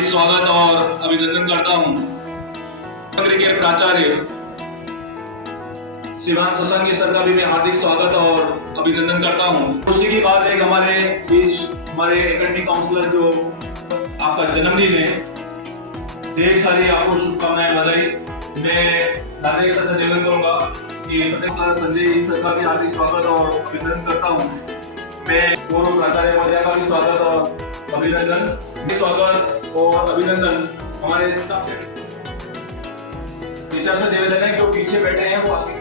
हार्दिक स्वागत और अभिनंदन करता हूं। के प्राचार्य शिवान ससंगी सर का भी मैं हार्दिक स्वागत और अभिनंदन करता हूं। खुशी की बात है कि हमारे बीच हमारे एकेडमिक काउंसलर जो आपका जन्मदिन है, ढेर सारी आपको शुभकामनाएं, बधाई। मैं राजेश सर से निवेदन करूंगा कि संजय सर का भी हार्दिक स्वागत और अभिनंदन करता हूं। मैं पूर्व प्राचार्य महोदय का भी स्वागत और अभिनंदन। स्वागत और अभिनंदन हमारे स्टाफ से टीचर से निवेदन है कि वो पीछे बैठे हैं, वो आगे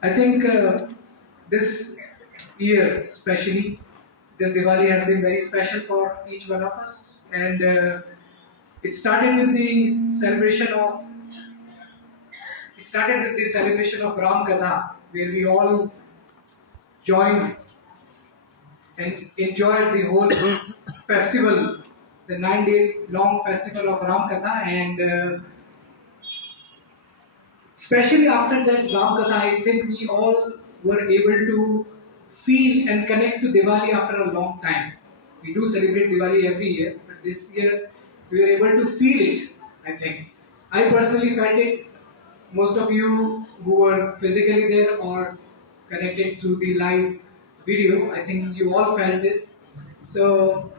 I think this year, especially, this Diwali has been very special for each one of us, and it started with the celebration of Ram Katha, where we all joined and enjoyed the whole festival, the 9-day long festival of Ram Katha, and especially after that Ram Katha, I think we all were able to feel and connect to Diwali after a long time. We do celebrate Diwali every year, but this year we were able to feel it, I think. I personally felt it. Most of you who were physically there or connected through the live video, I think you all felt this. So,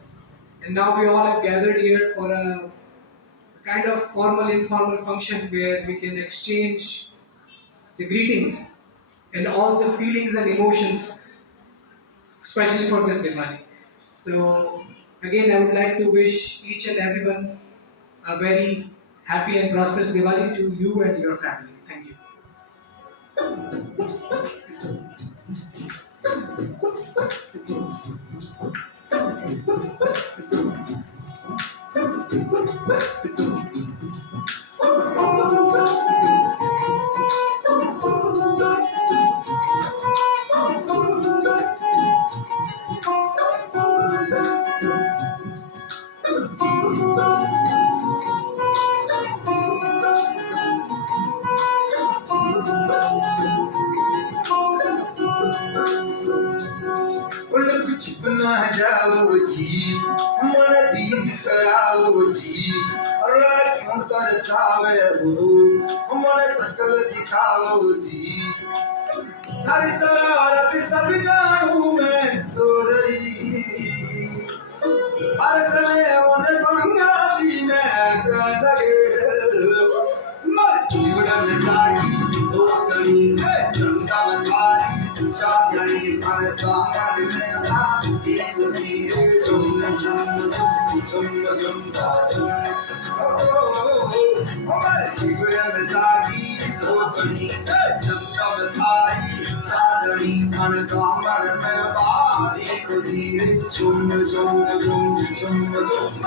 and now we all have gathered here for a kind of formal, informal function where we can exchange the greetings and all the feelings and emotions, especially for this Diwali. So, again, I would like to wish each and everyone a very happy and prosperous Diwali to you and your family. Thank you. जाओ जी मन दीद कराओ जी क्यों तरसावे हो मन सकल दिखाओ जी हर शरारत सब जानू मैं तोरी हर गले उन्हें बंगाली में लगे मर उड़न जागी दो कणी चंदा मतारी चांदनी पर दामन में आ एक सीरे झुम झुम झुम झुम झुम मर उड़न जागी दो कणी चंदा मतारी चांदनी पर दामन में आ एक सीरे झुम झुम झुम झुम झुम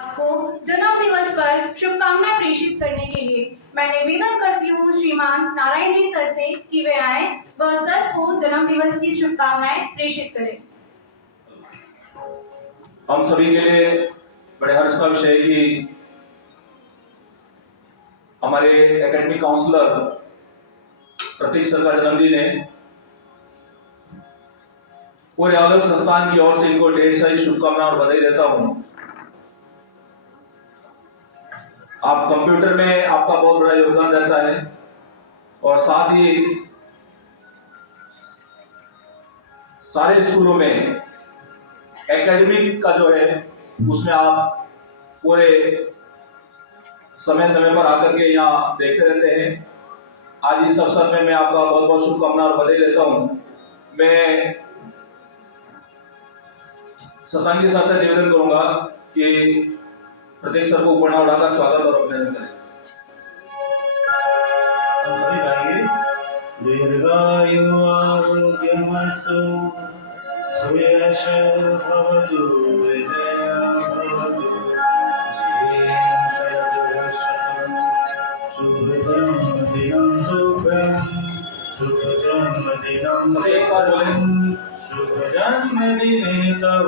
आपको जन्म दिवस पर शुभकामनाएं प्रेषित करने के लिए मैं निवेदन करती हूँ श्रीमान नारायण जी सर से कि वे आए व सर को जन्म दिवस की शुभकामनाएं प्रेषित करें। हम सभी के लिए बड़े हर्ष का विषय है कि हमारे एकेडमिक काउंसलर प्रतीक सर का जन्मदिन है। पूरे आदर्श संस्थान की ओर से इनको ढेर सारी शुभकामनाएं और बधाई देता हूं। आप कंप्यूटर में आपका बहुत बड़ा योगदान रहता है और साथ ही सारे स्कूलों में एकेडमिक का जो है उसमें आप पूरे समय समय पर आकर के यहाँ देखते रहते हैं। आज इस अवसर में मैं आपका बहुत बहुत शुभकामनाएं और बधाई देता हूं। मैं शशांक जी सर से निवेदन करूंगा कि प्रतीक सर को ऊपर उठाकर स्वागत और अभिनंदन करें। दीर्घायु आरोग्यमस्तु सुयशः भवतु विजयः भवतु जयं शरदवर्षं शुभजन्मदिनं शुभं शुभजन्मदिनं शुभजन्मदिने तव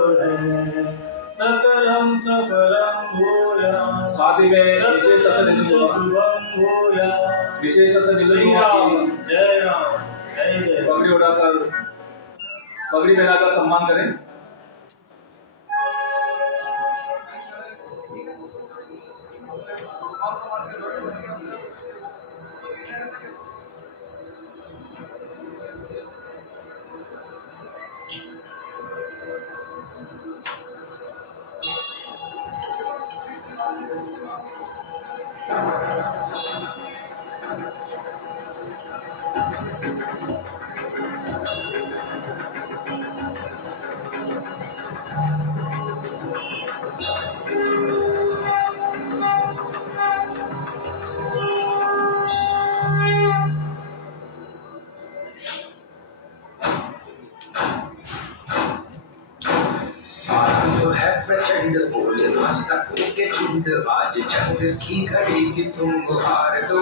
सकलं सफलं भूयात् साथ ही में विशेष शुभं भूयात् विशेष जय राम जय राम जय जय पगड़ी उठाकर पगड़ी पहनाकर सम्मान करें। प्रचंड बोले मस्तकों के झुंड आज जंग की घड़ी की तुम गुहार दो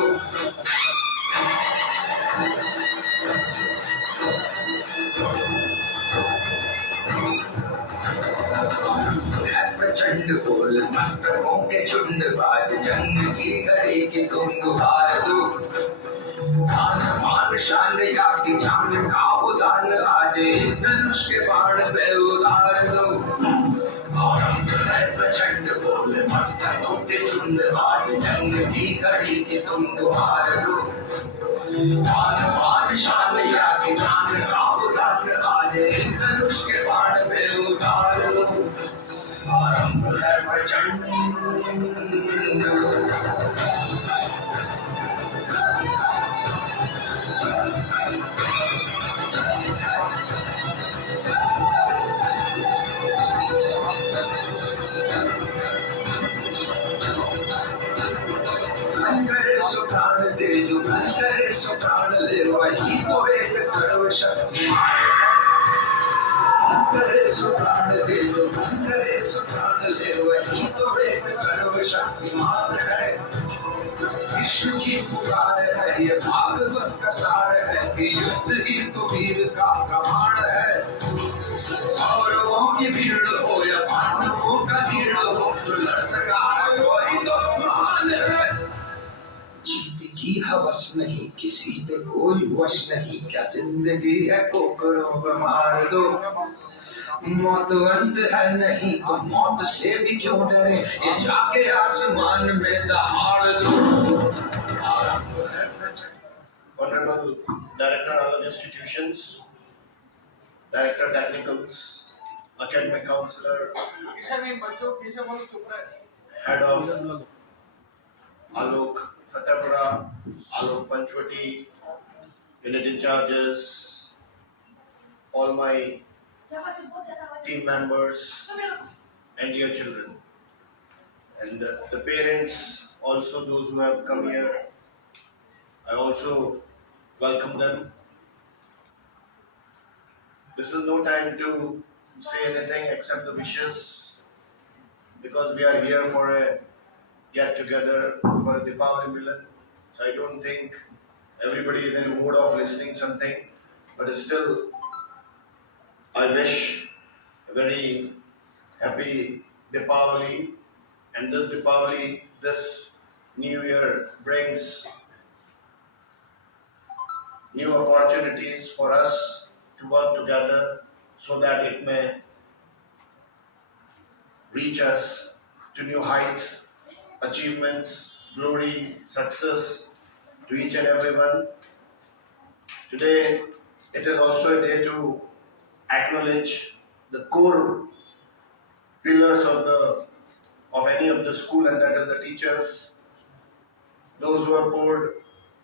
है प्रचंड बोल मस्तकों के झुंड बाज जंग की घड़ी की तुम गुहार दो मान मान शान या की जान का उदान आज धनुष के बाण पे उतार दो आरंभ है प्रचंड बोल मस्तकों के झुंड बाज जंग की घड़ी की तुम गुहार दो मान मान शान या की जान का उदान आज धनुष के बाण पे उतार दो आरंभ है प्रचंड सुप्राण दे जो करे सुप्राण ले वही तो एक सर्वशक्तिमान करे सुप्राण दे जो करे सुप्राण ले वही तो एक सर्वशक्तिमान है विष्णु की पुकार है ये भागवत का सार है कि युद्ध ही तो वीर का प्रमाण है कौरवों की भीड़ हो या पांडवों का भीड़ हो जो लड़ सका है वही तो महान है जीत की हवस नहीं किसी पे कोई वश नहीं क्या जिंदगी है ठोकरों पे मार दो मौत अंत है नहीं तो मौत से भी क्यों डरे ये जाके आसमान में दहाड़ दो Honorable Director of Institutions, Director Technicals, Academic Counselor, Head of Alok Fatehpura, Alok Panchwati, Unit in Charges, all my team members and dear children, and the parents, also those who have come here. I also welcome them. This is no time to say anything except the wishes, because we are here for a get together for a Deepavali Milan. So I don't think everybody is in the mood of listening something, but still I wish a very happy Deepavali, and this Deepavali, this new year brings new opportunities for us to work together so that it may reach us to new heights, achievements, glory, success to each and everyone. Today, it is also a day to acknowledge the core pillars of any of the school, and that is the teachers, those who have poured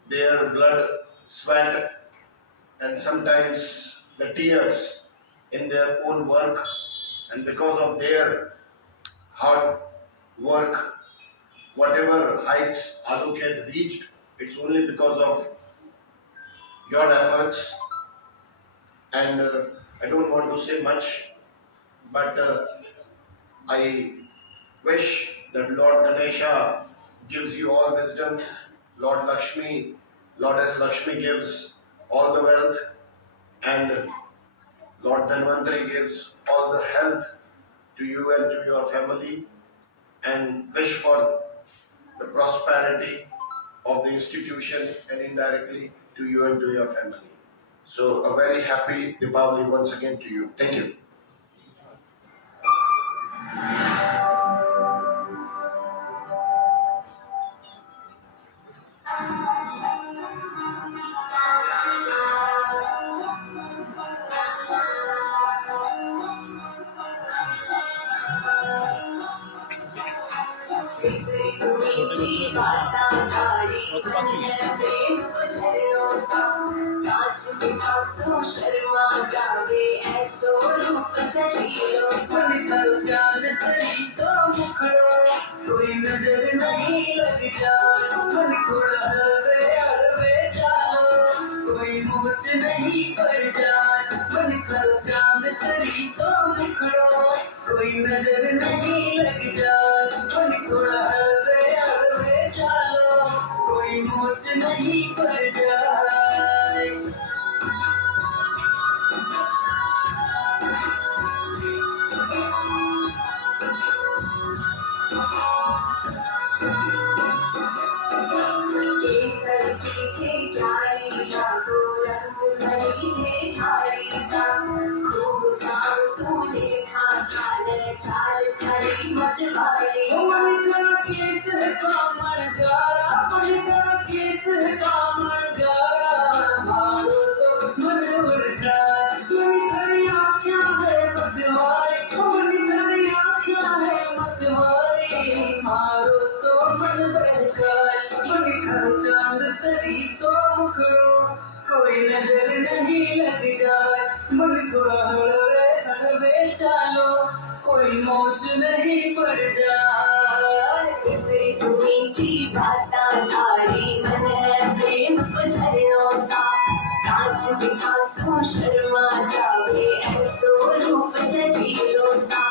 their blood, sweat, and sometimes the tears in their own work, and because of their hard work, whatever heights Alok has reached, it's only because of your efforts. And I don't want to say much, but I wish that Lord Ganesha gives you all wisdom, Lord Lakshmi, Lordess Lakshmi gives all the wealth, and Lord Dhanvantari gives all the health to you and to your family, and wish for the prosperity of the institution and indirectly to you and to your family. So a very happy Deepavali once again to you. Thank you. Sharma जागे ऐसो रूप सजीलो चांद सरी सो मुखड़ो कोई नजर नहीं लग जाए मन थोड़ा हरवे चालो कोई मूछ नहीं पड़ जाए मन चांद सरी सो मुखड़ो कोई नजर नहीं लग जाए मन थोड़ा हरवे चालो कोई मूछ नहीं पड़ जाए जाए। केसर तीखे प्यारी लाखो रंग भरी है थारी सा, खूब चाव सोने खा चाल चाल खरी मतवारी। मनिका केसर का मणगारा, मनिका केसर का मणगारा, मारो तो मन उड़ जाए। मनी खरी आँखें है मतवारी, मनी खरी आँखें है मतवारी, मारो तो मन बहकाए। चांद सरी सो मुखड़ो, कोई नजर नहीं लग जाए। मन थोड़ा हड़वे हड़वे चालो, कोई मोच नहीं पड़ जाए। इस मीठी बाता धारी मन है प्रेम को झरनों सा, कांच बिकासों शर्मा जावे ऐसो रूप सजीलो सा।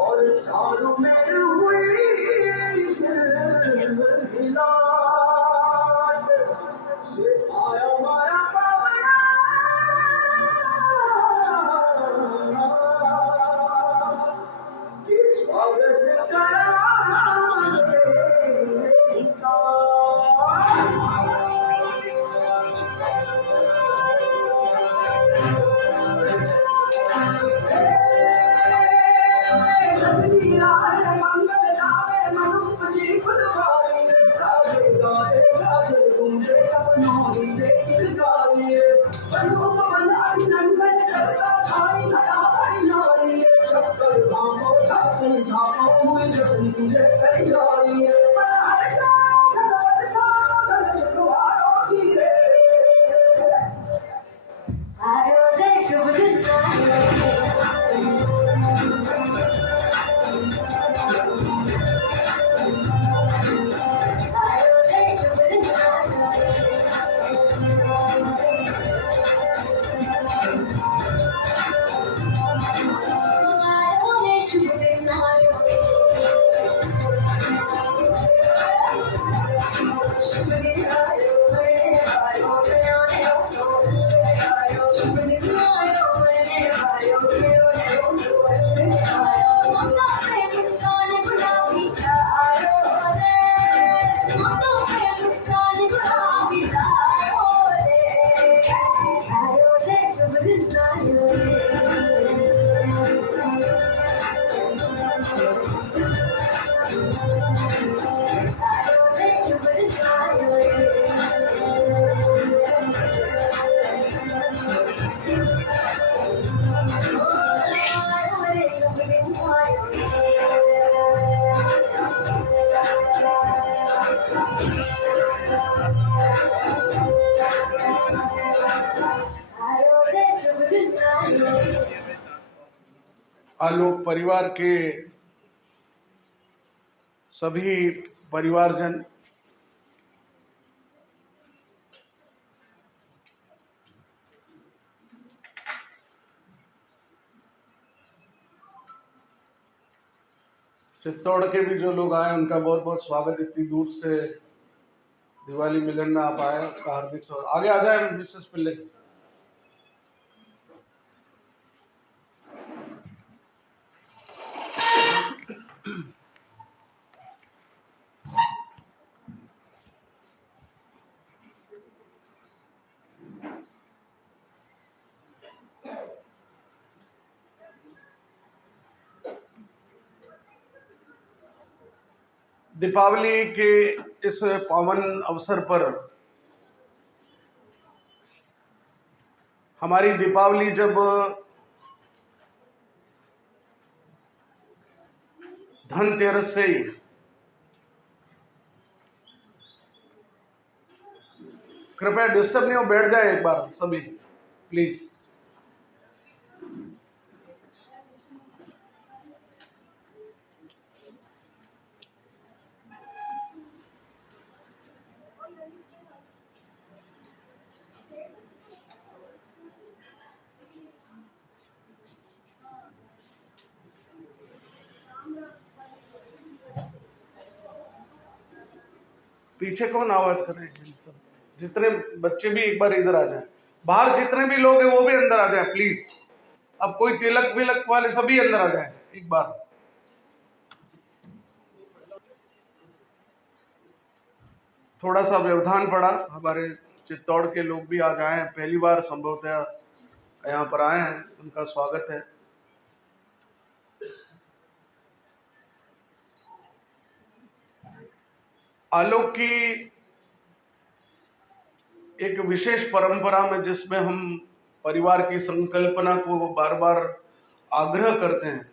और चारों में हुई हिला, ये आया हमारा पावना, ये स्वागत करा मंगल गावे मनुष्य जी फुलवारी, सारे गाजे गाजे गूंजे सपनों रे किलकारी। बनो बनाई नंगल करता छाई लगा बड़ी नारी, शक्कर बांधो छाती झाँको मुझे तुझे करी जारी। पर हर जान साधन शुरुआरों की रे, आरो रे शुभ दिन आलोक परिवार के सभी परिवारजन, चित्तौड़ के भी जो लोग आए उनका बहुत बहुत स्वागत। इतनी दूर से दिवाली मिलन में आप आए, आपका हार्दिक स्वागत। आगे आ जाए मिसेस पिल्ले। दीपावली के इस पावन अवसर पर हमारी दीपावली जब धनतेरस से ही कृपया डिस्टर्ब नहीं हो, बैठ जाए एक बार सभी प्लीज। पीछे कौन आवाज कर रहे हैं? जितने बच्चे भी एक बार इधर आ जाएं, बाहर जितने भी लोग हैं वो भी अंदर आ जाएं प्लीज। अब कोई तिलक विलक वाले सभी अंदर आ जाएं एक बार। थोड़ा सा व्यवधान पड़ा, हमारे चित्तौड़ के लोग भी आ जाएं, पहली बार संभवतः यहाँ पर आए हैं, उनका स्वागत है। आलोक की एक विशेष परंपरा में जिसमें हम परिवार की संकल्पना को बार बार आग्रह करते हैं,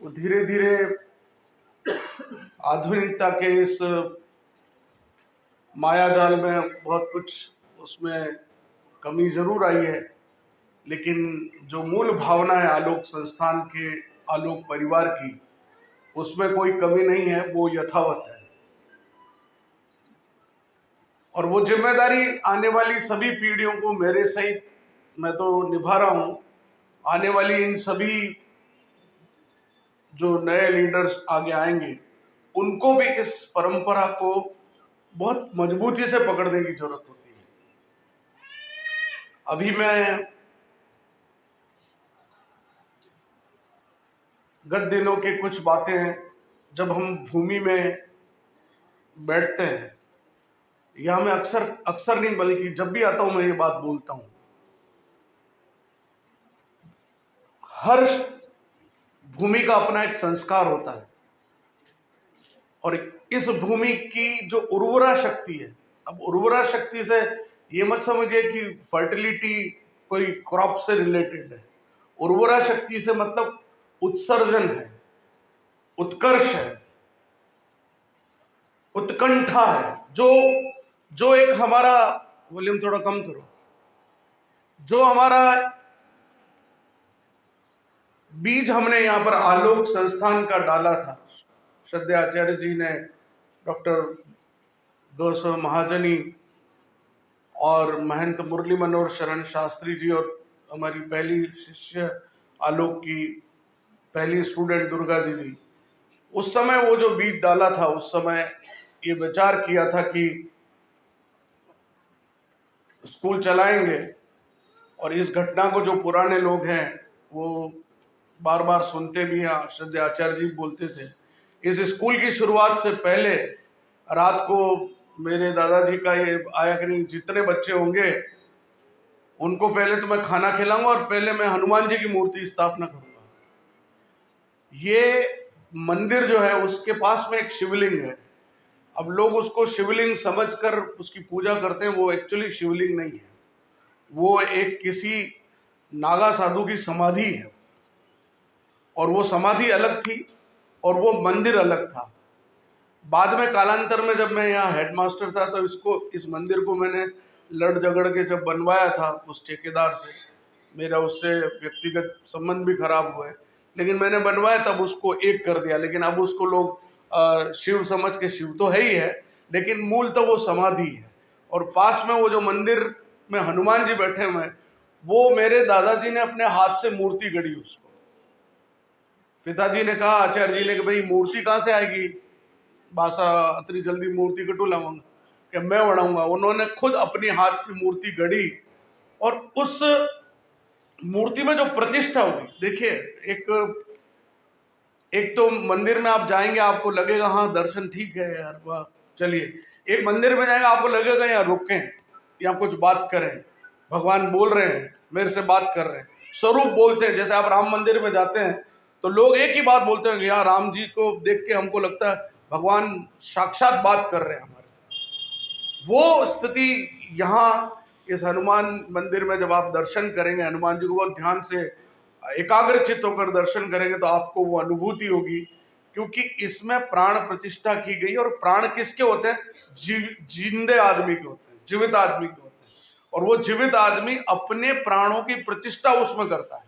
वो धीरे धीरे आधुनिकता के इस मायाजाल में बहुत कुछ उसमें कमी जरूर आई है, लेकिन जो मूल भावना है आलोक संस्थान के, आलोक परिवार की, उसमें कोई कमी नहीं है, वो यथावत है। और वो जिम्मेदारी आने वाली सभी पीढ़ियों को मेरे सहित मैं तो निभा रहा हूं। आने वाली इन सभी जो नए लीडर्स आगे आएंगे, उनको भी इस परंपरा को बहुत मजबूती से पकड़ने की जरूरत होती है। अभी मैं गत दिनों की कुछ बातें, जब हम भूमि में बैठते हैं, या मैं अक्सर नहीं बल्कि जब भी आता हूं मैं ये बात बोलता हूं, हर भूमि का अपना एक संस्कार होता है। और इस भूमि की जो उर्वरा शक्ति है, अब उर्वरा शक्ति से ये मत समझिए कि फर्टिलिटी कोई क्रॉप से रिलेटेड है। उर्वरा शक्ति से मतलब उत्सर्जन है, उत्कर्ष है, उत्कंठा है। जो एक हमारा, वॉल्यूम थोड़ा कम करो, जो हमारा बीज हमने यहाँ पर आलोक संस्थान का डाला था, श्रद्धेय आचार्य जी ने, डॉक्टर गौस्वामी महाजनी और महंत मुरली मनोहर शरण शास्त्री जी, और हमारी पहली शिष्य आलोक की पहली स्टूडेंट दुर्गा दीदी, उस समय वो जो बीज डाला था, उस समय ये विचार किया था कि स्कूल चलाएंगे। और इस घटना को जो पुराने लोग हैं वो बार बार सुनते भी हैं, श्रद्धेय आचार्य जी बोलते थे, इस स्कूल की शुरुआत से पहले रात को मेरे दादाजी का ये आया कि नहीं, जितने बच्चे होंगे उनको पहले तो मैं खाना खिलाऊंगा और पहले मैं हनुमान जी की मूर्ति स्थापना करूंगा। ये मंदिर जो है उसके पास में एक शिवलिंग है। अब लोग उसको शिवलिंग समझकर उसकी पूजा करते हैं, वो एक्चुअली शिवलिंग नहीं है, वो एक किसी नागा साधु की समाधि है। और वो समाधि अलग थी और वो मंदिर अलग था। बाद में कालांतर में जब मैं यहाँ हेडमास्टर था तो इस मंदिर को मैंने लड़ झगड़ के जब बनवाया था उस ठेकेदार से, मेरा उससे व्यक्तिगत संबंध भी खराब हुए, लेकिन मैंने बनवाया तब उसको एक कर दिया। लेकिन अब उसको लोग शिव समझ के, शिव तो है ही है लेकिन मूल तो वो समाधि है। और पास में वो जो मंदिर में हनुमान जी बैठे हुए हैं, वो मेरे दादाजी ने अपने हाथ से मूर्ति गढ़ी। उसको पिताजी ने कहा, आचार्य जी ने, कि भाई मूर्ति कहाँ से आएगी, बासा अतरी जल्दी मूर्ति कटू लाऊंगा कि मैं बनाऊंगा। उन्होंने खुद अपने हाथ से मूर्ति गढ़ी और उस मूर्ति में जो प्रतिष्ठा हुई, देखिए एक तो मंदिर में आप जाएंगे आपको लगेगा हाँ दर्शन ठीक है यार, वाह चलिए। एक मंदिर में जाएंगे आपको लगेगा यहाँ रुकें, यहाँ कुछ बात करें, भगवान बोल रहे हैं, मेरे से बात कर रहे हैं, स्वरूप बोलते हैं। जैसे आप राम मंदिर में जाते हैं तो लोग एक ही बात बोलते हैं कि यहाँ राम जी को देख के हमको लगता है भगवान साक्षात बात कर रहे हैं हमारे साथ। वो स्थिति यहाँ इस हनुमान मंदिर में जब आप दर्शन करेंगे, हनुमान जी को बहुत ध्यान से एकाग्रचित होकर दर्शन करेंगे तो आपको वो अनुभूति होगी, क्योंकि इसमें प्राण प्रतिष्ठा की गई। और प्राण किसके होते हैं? जिंदे आदमी के होते हैं, जीवित आदमी के होते हैं। और वो जीवित आदमी अपने प्राणों की प्रतिष्ठा उसमें करता है,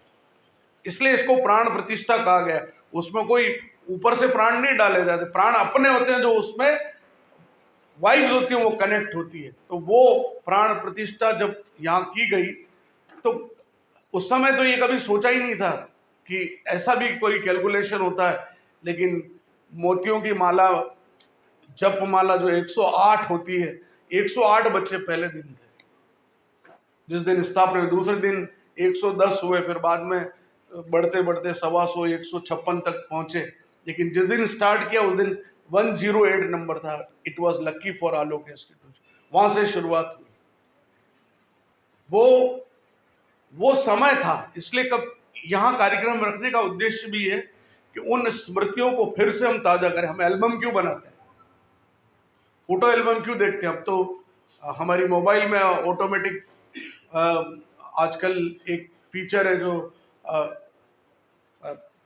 इसलिए इसको प्राण प्रतिष्ठा कहा गया। उसमें कोई ऊपर से प्राण नहीं डाले जाते, प्राण अपने होते हैं जो उसमें वाइब्स होती है वो कनेक्ट होती है। तो वो प्राण प्रतिष्ठा जब यहाँ की गई तो उस समय तो ये कभी सोचा ही नहीं था कि ऐसा भी कोई कैलकुलेशन होता है। लेकिन मोतियों की माला जपमाला जो 108 होती है, 108 बच्चे पहले दिन थे जिस दिन स्थापना हुई। दूसरे दिन 110 हुए, फिर बाद में बढ़ते बढ़ते 125 156 तक पहुंचे, लेकिन जिस दिन स्टार्ट किया उस दिन 108 नंबर था। It was lucky for Alok institute. वहां से शुरुआत हुई। वो समय था, इसलिए कब यहाँ कार्यक्रम रखने का उद्देश्य भी है कि उन स्मृतियों को फिर से हम ताजा करें। हम एल्बम क्यों बनाते हैं, फोटो एल्बम क्यों देखते हैं? अब तो हमारी मोबाइल में ऑटोमेटिक आजकल एक फीचर है जो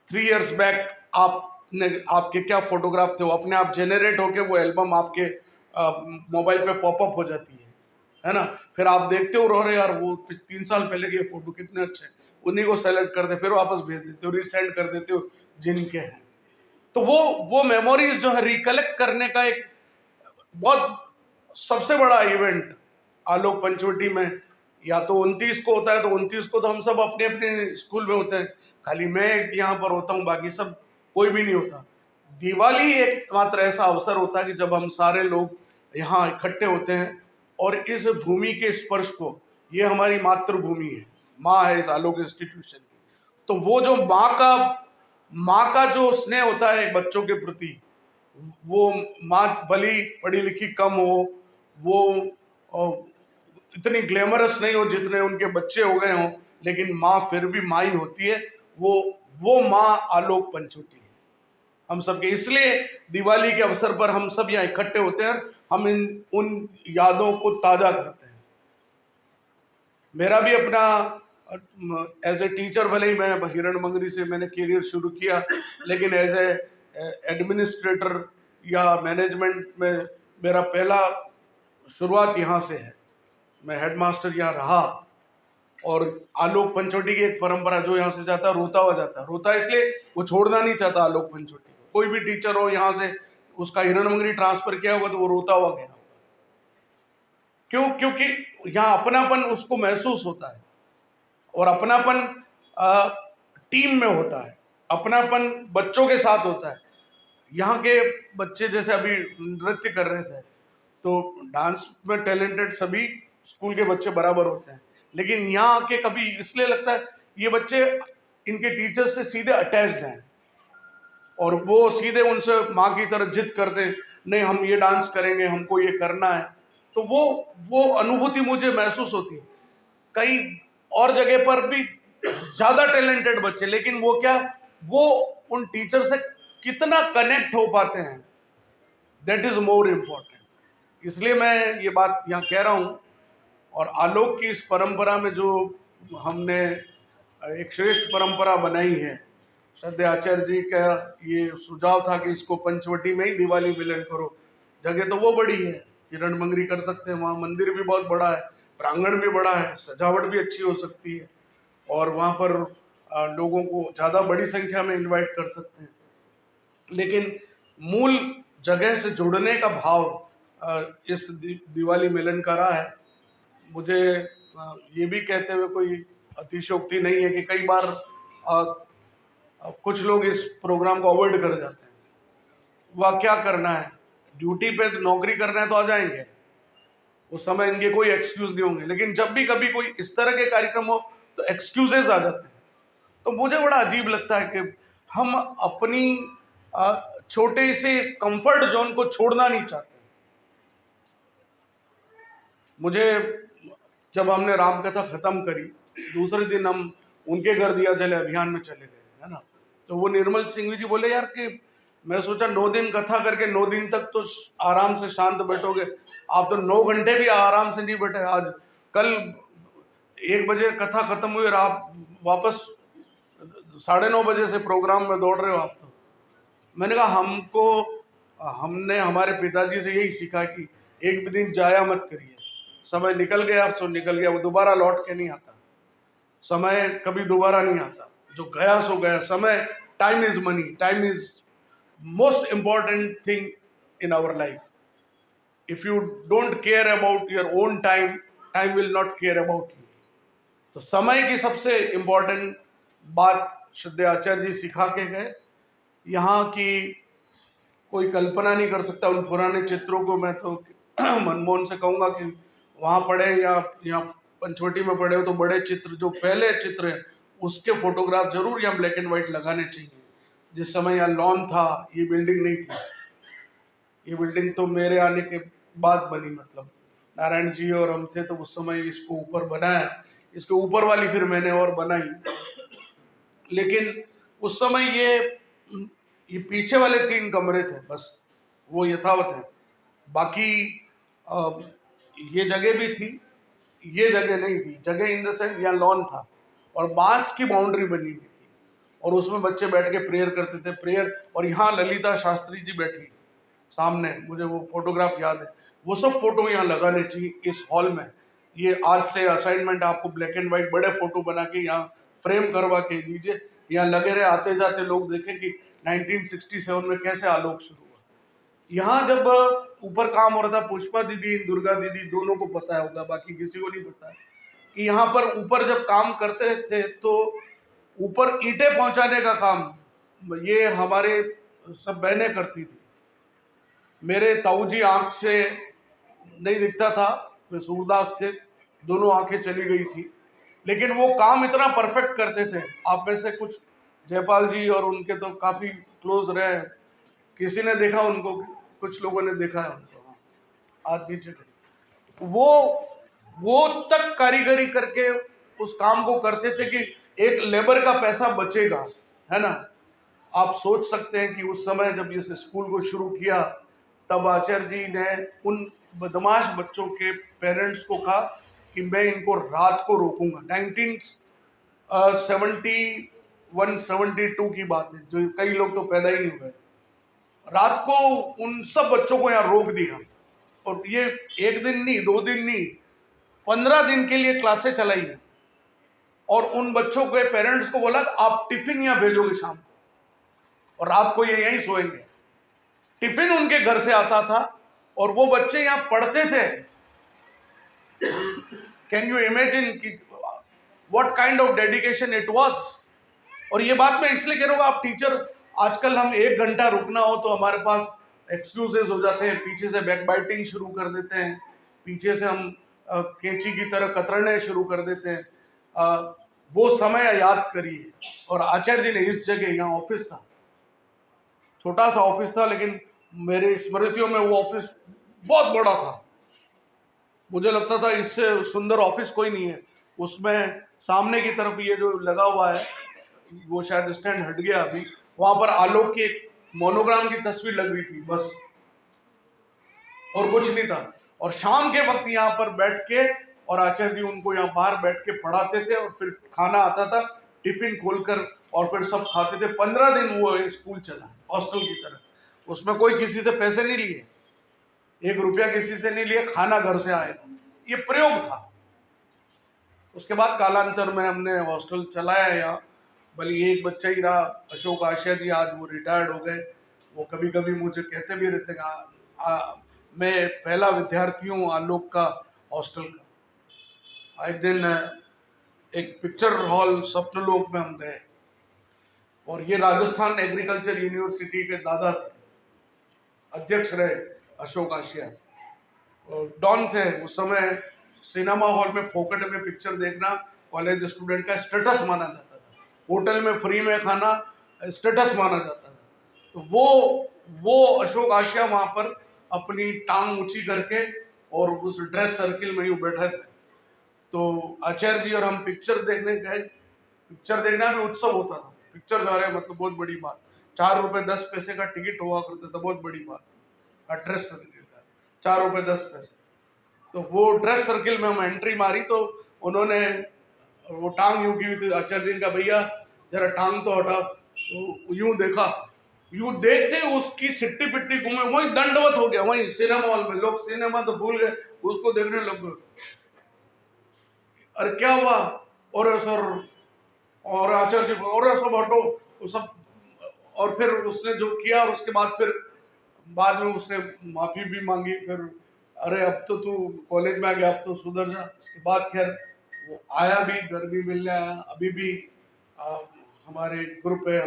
3 इयर्स बैक आपके क्या फोटोग्राफ थे वो अपने आप जेनरेट होके वो एल्बम आपके मोबाइल पे पॉपअप हो जाती है ना। फिर आप देखते हो, अरे यार वो 3 साल पहले के फोटो कितने अच्छे, उन्हीं को सेलेक्ट करते, फिर वापस भेज देते हो, रिसेंड कर देते हो जिनके हैं। तो वो मेमोरीज जो है रिकलेक्ट करने का एक बहुत सबसे बड़ा इवेंट आलोक पंचवटी में या तो 29 को होता है, तो 29 को तो हम सब अपने अपने स्कूल में होते हैं, खाली मैं यहाँ पर होता हूँ, बाकी सब कोई भी नहीं होता। दिवाली एक मात्र ऐसा अवसर होता है कि जब हम सारे लोग यहाँ इकट्ठे होते हैं और इस भूमि के स्पर्श को, ये हमारी मातृभूमि है, माँ है इस आलोक इंस्टीट्यूशन की, तो वो जो माँ का जो स्नेह होता है बच्चों के प्रति, वो माँ भली पढ़ी लिखी कम हो, वो इतनी ग्लैमरस नहीं हो जितने उनके बच्चे हो गए हों, लेकिन माँ फिर भी माँ ही होती है। वो माँ आलोक पंचवटी है हम सबके। इसलिए दिवाली के अवसर पर हम सब यहाँ इकट्ठे होते हैं, हम उन यादों को ताजा करते हैं। मेरा भी अपना एज ए टीचर, भले ही मैं हिरण मंगरी से मैंने करियर शुरू किया, लेकिन एज ए एडमिनिस्ट्रेटर या मैनेजमेंट में मेरा पहला शुरुआत यहाँ से है। मैं हेडमास्टर यहाँ रहा, और आलोक पंचवटी की एक परंपरा, जो यहाँ से जाता है रोता हुआ जाता है। रोता इसलिए वो छोड़ना नहीं चाहता आलोक पंचवटी को। कोई भी टीचर हो यहाँ से, उसका हिरण मंगरी ट्रांसफर किया होगा तो वो रोता हुआ गया। क्यों? क्योंकि यहाँ अपनापन उसको महसूस होता है, और अपनापन टीम में होता है, अपनापन बच्चों के साथ होता है। यहाँ के बच्चे जैसे अभी नृत्य कर रहे थे, तो डांस में टैलेंटेड सभी स्कूल के बच्चे बराबर होते हैं, लेकिन यहाँ आके कभी इसलिए लगता है ये बच्चे इनके टीचर से सीधे अटैच्ड हैं, और वो सीधे उनसे माँ की तरह जिद करते, नहीं हम ये डांस करेंगे, हमको ये करना है। तो वो अनुभूति मुझे महसूस होती है। कई और जगह पर भी ज़्यादा टैलेंटेड बच्चे, लेकिन वो क्या, वो उन टीचर से कितना कनेक्ट हो पाते हैं, दैट इज़ मोर इम्पोर्टेंट। इसलिए मैं ये बात यहाँ कह रहा हूँ। और आलोक की इस परंपरा में जो हमने एक श्रेष्ठ परंपरा बनाई है, श्रद्धेय आचार्य जी का ये सुझाव था कि इसको पंचवटी में ही दिवाली मिलन करो। जगह तो वो बड़ी है, हिरण मंगरी कर सकते हैं, वहाँ मंदिर भी बहुत बड़ा है, प्रांगण भी बड़ा है, सजावट भी अच्छी हो सकती है, और वहाँ पर लोगों को ज़्यादा बड़ी संख्या में इनवाइट कर सकते हैं। लेकिन मूल जगह से जुड़ने का भाव इस दिवाली मिलन का रहा है। मुझे ये भी कहते हुए कोई अतिशयोक्ति नहीं है कि कई बार कुछ लोग इस प्रोग्राम को अवॉइड कर जाते हैं। वह क्या करना है, ड्यूटी पे नौकरी करना है तो आ जाएंगे, उस समय इनके कोई एक्सक्यूज नहीं होंगे। लेकिन जब भी कभी कोई इस तरह के कार्यक्रम हो तो एक्सक्यूजेज आ जाते हैं। तो मुझे बड़ा अजीब लगता है कि हम अपनी छोटे से कंफर्ट जोन को छोड़ना नहीं चाहते। मुझे जब हमने रामकथा खत्म करी, दूसरे दिन हम उनके घर दिया जले अभियान में चले गए, है ना। तो वो निर्मल सिंह जी बोले, यार कि मैं सोचा 9 दिन कथा करके 9 दिन तक तो आराम से शांत बैठोगे, आप तो 9 घंटे भी आराम से नहीं बैठे। आज कल 1 बजे कथा खत्म हुई और आप वापस 9:30 बजे से प्रोग्राम में दौड़ रहे हो आप। तो मैंने कहा हमने हमारे पिताजी से यही सीखा कि एक भी दिन जाया मत करिए। समय निकल गया सो निकल गया, वो दोबारा लौट के नहीं आता। समय कभी दोबारा नहीं आता, जो गया सो गया। समय, time is money, time is most important thing in our life. If you don't care about your own time, time will not care about you. तो समय की सबसे इम्पॉर्टेंट बात श्रद्धेय आचार्य जी सिखा के गए। यहाँ की कोई कल्पना नहीं कर सकता उन पुराने चित्रों को। मैं तो मनमोहन से कहूँगा कि वहाँ पढ़े या पंचवटी में पढ़े हो तो बड़े चित्र, जो पहले चित्र हैं उसके फोटोग्राफ जरूर यहाँ ब्लैक एंड व्हाइट लगाने चाहिए। जिस समय यहाँ लॉन था, ये बिल्डिंग नहीं थी। ये बिल्डिंग तो मेरे आने के बाद बनी, मतलब नारायण जी और हम थे तो उस समय इसको ऊपर बनाया, इसके ऊपर वाली फिर मैंने और बनाई। लेकिन उस समय ये पीछे वाले 3 कमरे थे बस, वो यथावत है। बाकी ये जगह भी थी, ये जगह नहीं थी। जगह इन द सेंस यहाँ लॉन था और बांस की बाउंड्री बनी हुई थी और उसमें बच्चे बैठ के प्रेयर करते थे, प्रेयर। और यहाँ ललिता शास्त्री जी बैठी सामने, मुझे वो फोटोग्राफ याद है। वो सब फोटो यहाँ लगाने चाहिए इस हॉल में। ये आज से असाइनमेंट, आपको ब्लैक एंड व्हाइट बड़े फोटो बना के यहाँ फ्रेम करवा के दीजिए, यहाँ लगे रहे, आते जाते लोग देखें कि 1967 में कैसे आलोक शुरू हुआ। यहाँ जब ऊपर काम हो रहा था, पुष्पा दीदी, दुर्गा दीदी दोनों को पता होगा, बाकी किसी को नहीं पता है कि यहाँ पर ऊपर जब काम करते थे तो ऊपर ईंटें पहुंचाने का काम ये हमारे सब बहनें करती थी। मेरे ताऊ जी आंख से नहीं दिखता था, वे सूरदास थे, दोनों आंखें चली गई थी, लेकिन वो काम इतना परफेक्ट करते थे। आप में से कुछ जयपाल जी और उनके तो काफी क्लोज रहे, किसी ने देखा उनको, कुछ लोगों ने देखा है उनको, आज नीचे वो तक कारीगरी करके उस काम को करते थे कि एक लेबर का पैसा बचेगा, है ना। आप सोच सकते हैं कि उस समय जब इस स्कूल को शुरू किया तब आचार्य जी ने उन बदमाश बच्चों के पेरेंट्स को कहा कि मैं इनको रात को रोकूंगा। 1971-72 की बात है, जो कई लोग तो पैदा ही नहीं हुए। रात को उन सब बच्चों को यहाँ रोक दिया और ये 1 दिन नहीं, 2 दिन नहीं, 15 दिन के लिए क्लासें चलाई है। और उन बच्चों के पेरेंट्स को बोला आप टिफिन यहाँ भेजोगे शाम को और रात को ये यहीं सोएंगे। टिफिन उनके घर से आता था और वो बच्चे यहाँ पढ़ते थे। कैन यू इमेजिन कि what kind of dedication it was. और ये बात मैं इसलिए कह रहा हूँ, आप टीचर, आजकल हम 1 घंटा रुकना हो तो हमारे पास एक्सक्यूजेस हो जाते हैं, पीछे से बैकबाइटिंग शुरू कर देते हैं, पीछे से हम कैंची की तरह कतरने शुरू कर देते हैं। वो समय याद करिए। और आचार्य जी ने इस जगह, यहाँ ऑफिस था, छोटा सा ऑफिस था, लेकिन मेरे स्मृतियों में वो ऑफिस बहुत बड़ा था। मुझे लगता था इससे सुंदर ऑफिस कोई नहीं है। उसमें सामने की तरफ ये जो लगा हुआ है, वो शायद स्टैंड हट गया अभी, वहां पर आलोक की एक मोनोग्राम की तस्वीर लग रही थी बस, और कुछ नहीं था। और शाम के वक्त यहाँ पर बैठ के और आचार्य जी उनको यहाँ बाहर बैठ के पढ़ाते थे और फिर खाना आता था, टिफिन खोलकर और फिर सब खाते थे। 15 दिन वो स्कूल चला हॉस्टल की तरह। उसमें कोई किसी से पैसे नहीं लिए, 1 रुपया किसी से नहीं लिए, खाना घर से आएगा, ये प्रयोग था। उसके बाद कालांतर में हमने हॉस्टल चलाया यहाँ, बल्कि एक बच्चा ही रहा, अशोक आशिया जी, आज वो रिटायर्ड हो गए। वो कभी कभी मुझे कहते भी रहते मैं पहला विद्यार्थी हूँ आलोक का हॉस्टल का। एक दिन एक पिक्चर हॉल स्वप्नलोक में हम गए और ये राजस्थान एग्रीकल्चर यूनिवर्सिटी के दादा थे, अध्यक्ष रहे अशोक आशिया, और डॉन थे उस समय। सिनेमा हॉल में फोकट में पिक्चर देखना कॉलेज स्टूडेंट का स्टेटस माना जाता था, होटल में फ्री में खाना स्टेटस माना जाता था। तो वो अशोक आशिया वहां पर अपनी टांग ऊंची करके और उस ड्रेस सर्किल में ही बैठे थे। तो आचार्य जी और हम पिक्चर देखने गए। पिक्चर देखना भी उत्सव होता था, पिक्चर जा रहे मतलब बहुत बड़ी बात। 4 रुपए 10 पैसे का टिकट हुआ करता था, बहुत बड़ी बात। ड्रेस सर्किल का 4 रुपए 10 पैसे। तो वो ड्रेस सर्किल में हम एंट्री मारी तो उन्होंने वो टांग यूं की हुई थी। आचार्य जी का भैया जरा टांग तो हटा, तो यूं देखा, यूं देखते उसकी सिट्टी पिट्टी घूमे, वही दंडवत हो गया। वही सिनेमा हॉल में लोग सिनेमा तो भूल गए, उसको देखने लग गए। अरे क्या हुआ? और सर, और आचार्य जी और सब हटो, वो सब। और फिर उसने जो किया उसके बाद फिर बाद में उसने माफी भी मांगी। फिर अरे अब तो तू कॉलेज में आ गया, अब तो सुधर जा। उसके बाद खैर वो आया भी, घर भी मिलने आया। अभी भी हमारे ग्रुप है,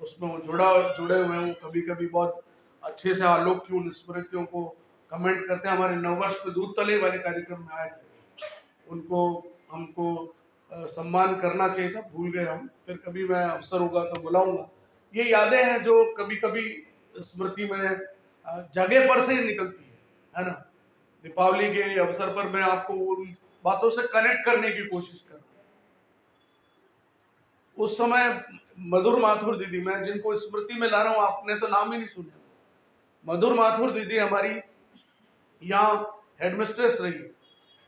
उसमें वो जुड़े हुए हैं। वो कभी कभी बहुत अच्छे से आलोक की उन स्मृतियों को कमेंट करते हैं। हमारे नववर्ष पे दूध तले वाले कार्यक्रम में आए थे, उनको हमको सम्मान करना चाहिए था, भूल गए हम। फिर कभी मैं अवसर होगा तो बुलाऊंगा। ये यादें हैं जो कभी कभी स्मृति में जगह पर से ही निकलती है ना। दीपावली के अवसर पर मैं आपको उन बातों से कनेक्ट करने की कोशिश कर रहा हूं। उस समय मधुर माथुर दीदी, मैं जिनको स्मृति में ला रहा हूं, आपने तो नाम ही नहीं सुना। मधुर माथुर दीदी हमारी यहाँ हेडमिस्ट्रेस रही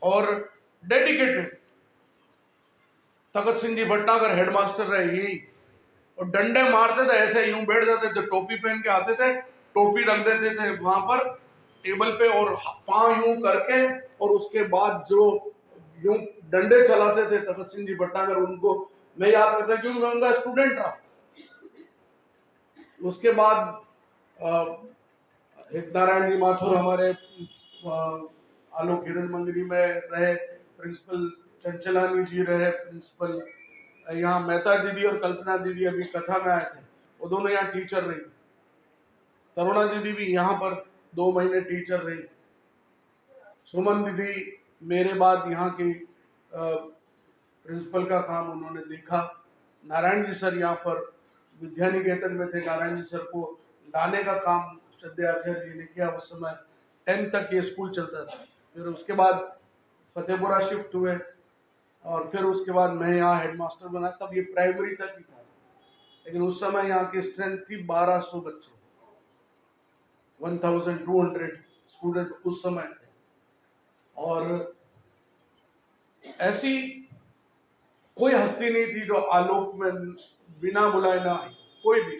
और डेडिकेटेड। तखत सिंह जी भटनागर हेडमास्टर रहे यही, और डंडे मारते थे, ऐसे यूं बैठ जाते थे, टोपी पहन के आते थे, टोपी रख देते थे वहां पर टेबल पे और पांव यूं करके, और उसके बाद जो यूं डंडे चलाते थे तखत सिंह जी भटनागर, उनको मैं याद करता हूं क्योंकि मैं उनका स्टूडेंट रहा। उसके बाद नारायण जी माथुर हमारे आलोक हिरण मंगरी में रहे, प्रिंसिपल चंचलानी जी रहे, प्रिंसिपल यहाँ मेहता दीदी और कल्पना दीदी अभी कथा में आए थे, वो दोनों यहाँ टीचर रही। तरुणा दीदी भी यहाँ पर 2 महीने टीचर रही। सुमन दीदी मेरे बाद यहाँ की प्रिंसिपल का काम उन्होंने देखा। नारायण जी सर यहाँ पर विद्या निकेतन में थे, नारायण जी सर को लाने का काम श्रद्धेय आचार्य जी ने किया। उस समय 10th तक ये स्कूल चलता था, फिर उसके बाद फतेहपुरा शिफ्ट हुए और फिर उसके बाद मैं यहाँ हेडमास्टर बना। तब ये प्राइमरी तक ही था, लेकिन उस समय यहाँ की स्ट्रेंथ थी 1200 बच्चे, 1200 स्टूडेंट उस समय थे। और ऐसी कोई हस्ती नहीं थी जो आलोक में बिना बुलाए ना आई, कोई भी।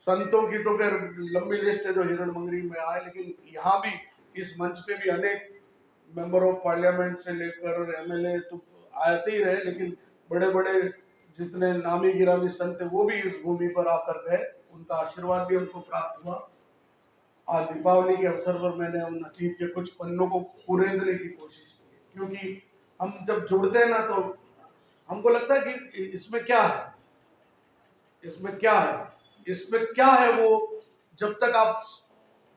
संतों की तो खैर लंबी लिस्ट है जो हिरण मंगरी में आए, लेकिन यहाँ भी इस मंच पे भी अनेक मेंबर ऑफ पार्लियामेंट से लेकर एमएलए तो आते ही रहे, लेकिन बड़े बड़े जितने नामी गिरामी संत वो भी इस भूमि पर आकर गए, उनका आशीर्वाद भी हमको प्राप्त हुआ। आज दीपावली के अवसर पर मैंने उन अतीत के कुछ पन्नों को कुरेदने की कोशिश की, क्योंकि हम जब जुड़ते हैं ना तो हमको लगता है कि इसमें क्या है, इसमें क्या है, इसमें क्या है, वो जब तक आप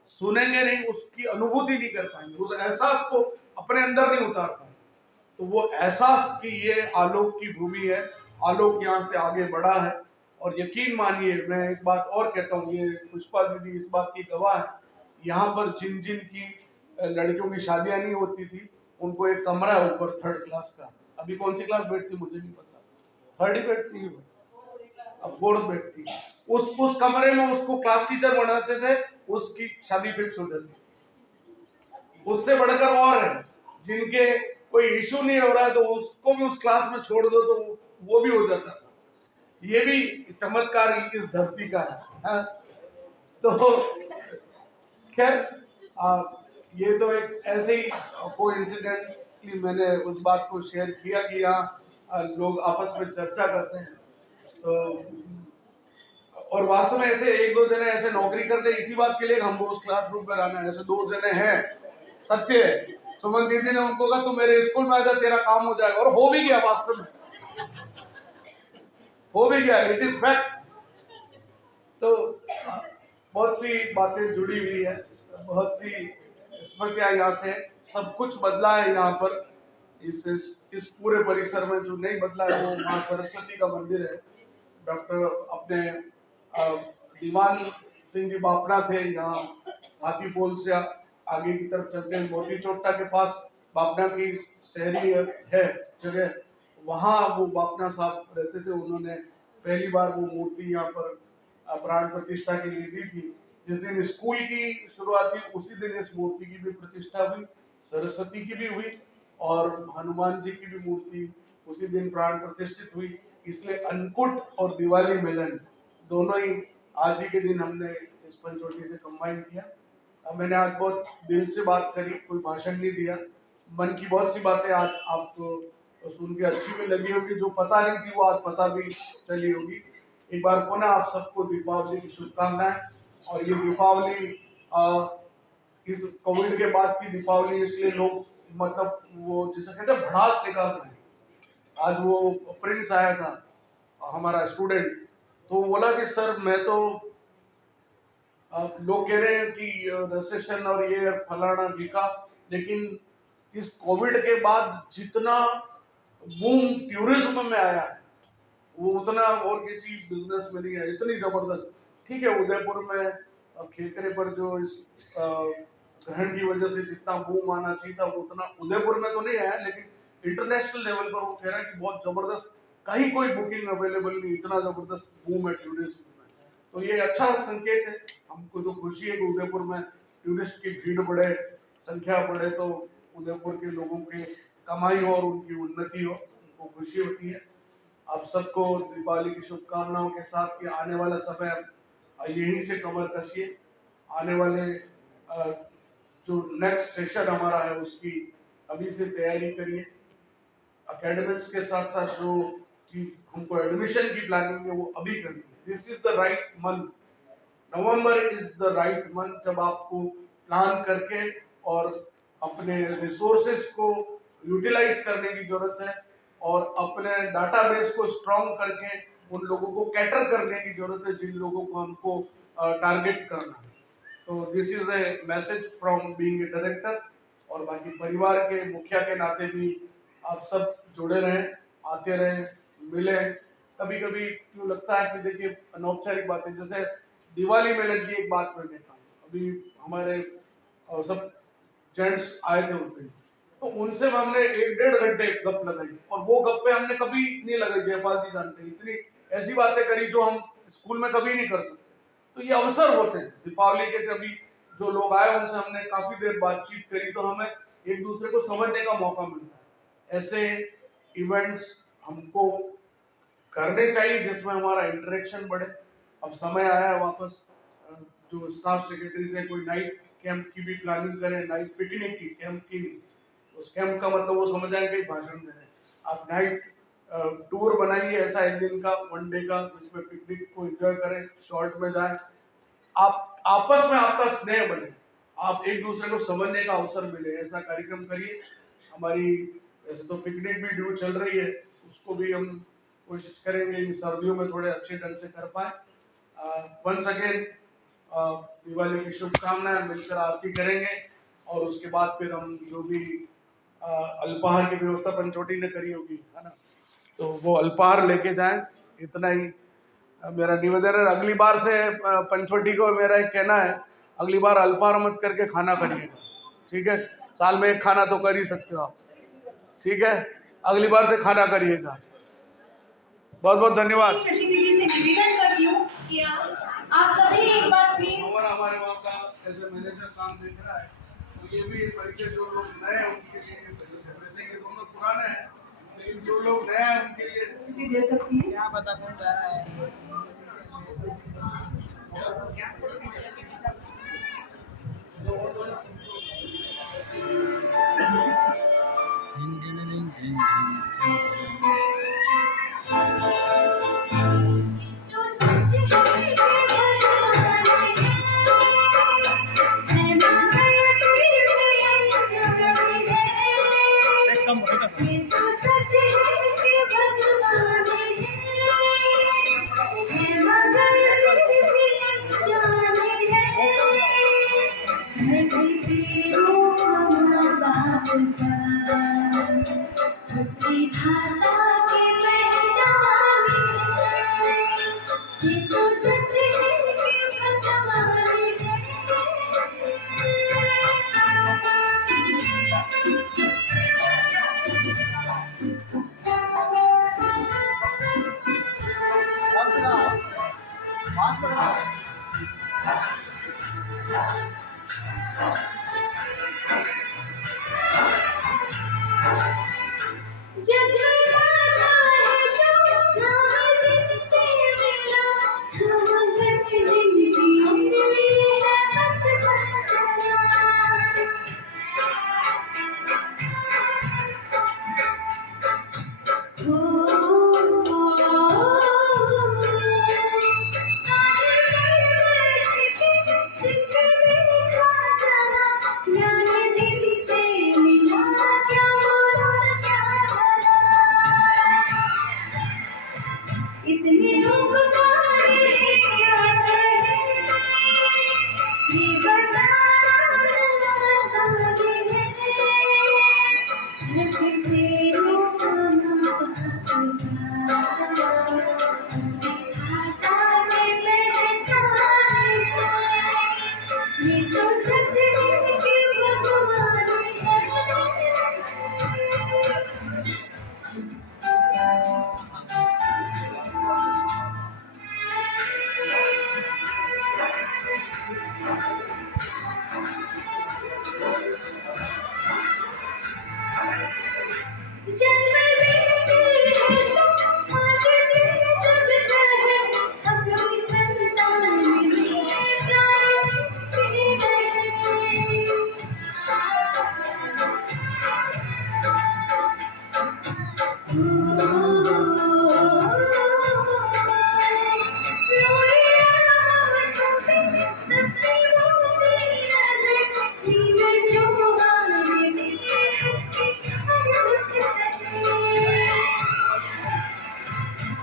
सुनेंगे नहीं, उसकी अनुभूति नहीं कर पाएंगे, उस एहसास को अपने अंदर नहीं उतार पाएंगे। तो वो एहसास कि ये आलोक की भूमि है, आलोक यहाँ से आगे बढ़ा है। और यकीन मानिए, मैं एक बात और कहता हूँ, ये पुष्पा दीदी इस बात की गवाह है, यहाँ पर जिन जिन की लड़कियों की शादियां नहीं होती थी, उनको एक कमरा है ऊपर 3rd क्लास का। अभी कौन सी क्लास बैठती मुझे नहीं पता, 3rd ही बैठती है, अब 4th बैठती। उस कमरे में उसको क्लास टीचर बनाते थे, उसकी शादी फिक्स हो जाती। उससे बढ़कर और है जिनके कोई इशू नहीं हो रहा है तो उसको भी उस क्लास में छोड़ दो तो वो भी हो जाता था। ये भी चमत्कार इस धरती का है। तो खैर ये तो एक ऐसे ही कोइंसिडेंटली मैंने उस बात को शेयर किया कि यहाँ लोग आपस में चर्चा करते हैं। तो और वास्तव में ऐसे 1-2 जने ऐसे नौकरी करते इसी बात के लिए हमको उस क्लासरूम पर आना है। ऐसे 2 जने हैं, सत्य है। सुमन दीदी ने उनको कहा तू मेरे स्कूल में आ जा, तेरा काम हो जाएगा, और हो भी गया, वास्तव में हो भी गया, इट इज फैक्ट। तो बहुत सी बातें जुड़ी हुई है, बहुत सी स्मृतियां यहाँ से, सब कुछ बदला है यहाँ पर। इस पूरे परिसर में जो नहीं बदला है वो माँ सरस्वती का मंदिर है। डॉक्टर अपने दीवान सिंह जी बापना थे, यहाँ हाथीपोल से आगे की तरफ चलते हैं, मोती चोट्टा के पास बापना की शहरी है जगह, वहाँ वो बापना साहब रहते थे। उन्होंने पहली बार वो मूर्ति यहाँ पर प्राण प्रतिष्ठा के लिए दी थी। जिस दिन स्कूल की शुरुआत हुई उसी दिन इस मूर्ति की भी प्रतिष्ठा हुई, सरस्वती की भी हुई और हनुमान जी की भी मूर्ति उसी दिन प्राण प्रतिष्ठित हुई। इसलिए अन्नकूट और दिवाली मिलन दोनों ही आज ही के दिन हमने इस पंचवटी से कंबाइन किया। अब मैंने आज बहुत दिल से बात करी, कोई भाषण नहीं दिया। मन की बहुत सी बातें आज आपको सुन के अच्छी भी लगी होगी, जो पता नहीं थी वो आज पता भी चली होगी। एक बार पुनः आप सबको दीपावली की शुभकामनाएं। और ये दीपावली इस कोविड के बाद की दीपावली, इसलिए लोग मतलब वो जिसे कहते हैं भड़ास निकाल रहे हैं। आज वो प्रिंस आया था हमारा स्टूडेंट, तो बोला कि सर मैं तो लोग कह रहे हैं कि रिसेशन और ये फलाना ढीका, लेकिन इस कोविड के बाद जितना बूम टूरिज्म में आया है वो उतना और किसी बिजनेस में नहीं है, इतनी जबरदस्त। ठीक है, उदयपुर में खेकरे पर जो इस ग्रहण की वजह से जितना बूम आना चाहिए था वो उतना उदयपुर में तो नहीं आया, लेकिन इंटरनेशनल लेवल पर वो कह रहा है कि बहुत जबरदस्त, कहीं कोई बुकिंग अवेलेबल नहीं, इतना जबरदस्त बूम है टूरिज्म में। तो ये अच्छा संकेत है, हमको तो खुशी है कि उदयपुर में टूरिस्ट की भीड़ बढ़े, संख्या बढ़े, तो उदयपुर के लोगों की कमाई हो और उनकी उन्नति हो, उनको खुशी होती है। आप सबको दीपावली की शुभकामनाओं के साथ कि आने वाला समय यहीं से कमर कसिए, आने वाले जो नेक्स्ट सेशन हमारा है उसकी अभी से तैयारी करिए। एकेडमिक्स के साथ साथ जो हमको एडमिशन की प्लानिंग है वो अभी करनी है। This is the right month, November is the right month जब आपको प्लान करके और अपने रिसोर्सेज को यूटिलाइज करने की जरूरत है और अपने डाटाबेस को स्ट्रॉन्ग करके उन लोगों को कैटर करने की जरूरत है जिन लोगों को हमको टारगेट करना है। तो this is a message from being a director, और बाकी परिवार के मुखिया के नाते भी आप सब जुड़े रहें, आते रहें, मिले। कभी कभी क्यों लगता है कि देखिए अनौपचारिक बातें, जैसे दिवाली में लगी एक बात मैं कहता हूँ, अभी हमारे सब जेंट्स आए थे उस दिन, तो उनसे हमने 1-1.5 घंटे गप लगाई, और वो गप्पे हमने कभी नहीं लगाई, जयपाल जी जानते हैं, इतनी ऐसी बातें करी जो हम स्कूल में कभी नहीं कर सकते। तो ये अवसर होते हैं दीपावली के, कभी जो लोग आए उनसे हमने काफी देर बातचीत करी, तो हमें एक दूसरे को समझने का मौका मिलता है। ऐसे इवेंट्स हमको करने चाहिए जिसमें हमारा इंटरेक्शन बढ़े। अब समय आया है वापस जो स्टाफ सेक्रेटरी से कोई नाइट कैंप की भी प्लानिंग करें, नाइट पिकनिक की, कैंप की। उस कैंप का मतलब वो समझ आए कि भाषण दे रहे हैं। आप नाइट टूर बनाइए ऐसा एक दिन का, 1 डे का, जिसमें पिकनिक को एंजॉय करें, शॉर्ट में जाए, आप आपस में आपका स्नेह बने, आप एक दूसरे को समझने का अवसर मिले, ऐसा कार्यक्रम करिए। हमारी वैसे तो पिकनिक भी ड्यू चल रही है, उसको भी हम कोशिश करेंगे इन सर्दियों में थोड़े अच्छे ढंग से कर पाए। वंस अगेन दिवाली की शुभकामनाएं, मिलकर आरती करेंगे और उसके बाद फिर हम जो भी अल्पाहार की व्यवस्था पंचवटी ने करी होगी, है ना, तो वो अल्पाहार लेके जाएं। इतना ही मेरा निवेदन है। अगली बार से पंचवटी को मेरा एक कहना है, अगली बार अल्पाहार मत करके खाना करिएगा, ठीक है? साल में एक खाना तो कर ही सकते हो आप, ठीक है? अगली बार से खाना करिएगा। बहुत बहुत धन्यवाद। शशि दीदी से निवेदन करती हूँ कि आप सभी एक बार प्लीज, हमारे वहाँ का एज ए मैनेजर काम देख रहा है, तो ये भी परिचय जो लोग नए हैं उनके लिए, वैसे ये दोनों पुराने हैं, लेकिन जो लोग नए हैं उनके लिए दे सकती है। क्या पता कौन जा रहा है।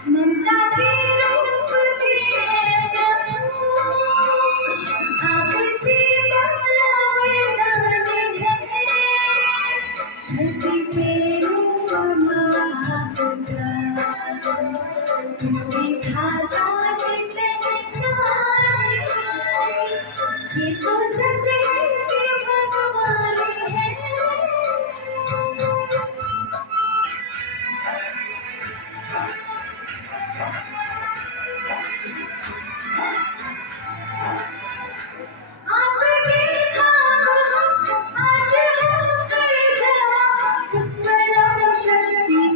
ममता के रूप में है आपसे बड़ा धरती पे इसकी धारा ये तो सच है कि भगवान है। आपके खाब आज हम कर जवा किस्मत शक्ति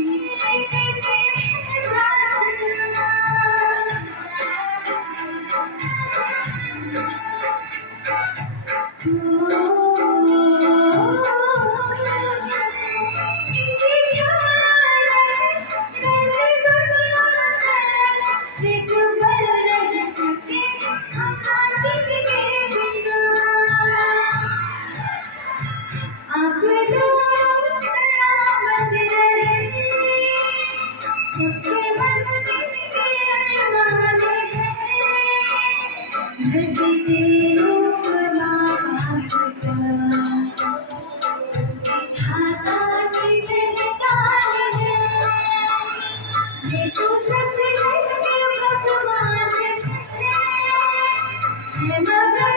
ये तो सच है कि भगवान है मगर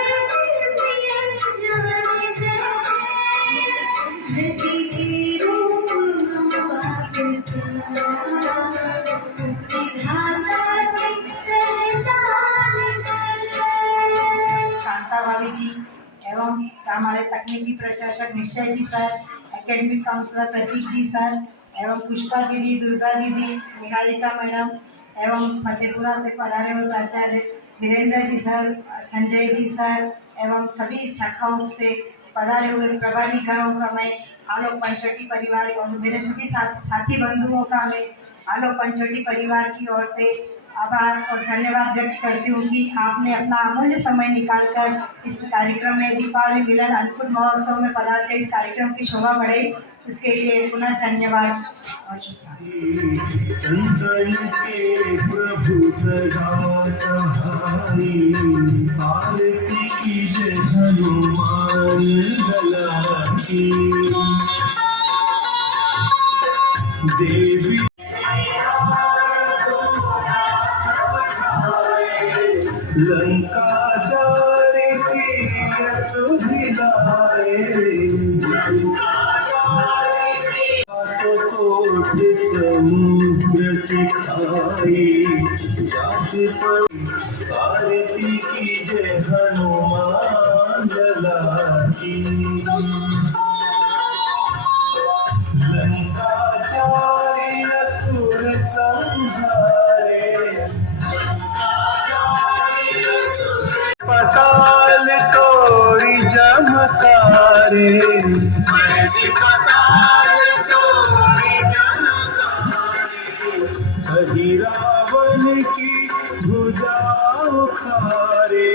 जाने धरती के रूप उसकी धाता की पहचान शांता भाभी जी एवं हमारे तकनीकी प्रशासक निश्चय जी सर, एकेडमिक काउंसलर प्रतीक जी सर एवं पुष्पा दीदी, दुर्गा दीदी, निहारिका मैडम एवं फतेहपुरा से पधारे हुए प्राचार्य वीरेंद्र जी सर, संजय जी सर एवं सभी शाखाओं से पधारे हुए प्रभारी गाँव का मैं आलोक पंचवटी परिवार और मेरे सभी साथी बंधुओं का मैं आलोक पंचवटी परिवार की ओर से आभार और धन्यवाद व्यक्त करती हूँ कि आपने अपना अमूल्य समय निकालकर इस कार्यक्रम में दीपावली मिलन अन्नकूट महोत्सव में पधार कर इस कार्यक्रम की शोभा बढ़े, उसके लिए पुनः धन्यवाद और संतन के प्रभु सदा सहाई, आरती कीजे हनुमान लला की। देवी लंका जारी सुधिलाए, कोट समुद्र सिखाए, जात पर आरती कीजे हनुमान लला की। लंका जारी असुर संहारे, पताल तोरी जमकारे, हरि रावण की भुजा उखारे,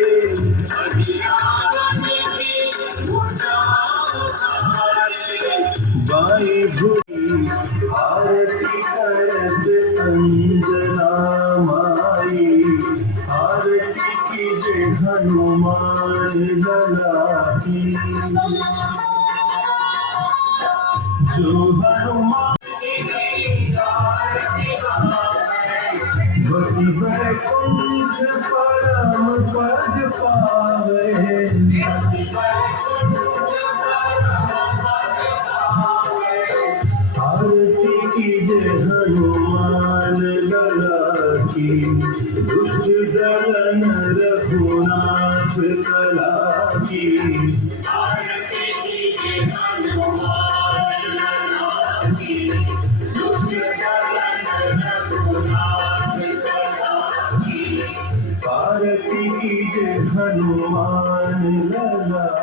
बाई भुजी आरती करत अंजना माई, आरती कीजे हनुमान लला की। जो हनुमान बसी वैकुंठ परम पद पावे, आरती कीजे हनुमान लला की। दुष्ट दलन रघुनाथ कला की, आरती कीजे हनुमान लला की। आरती कीजे हनुमान लला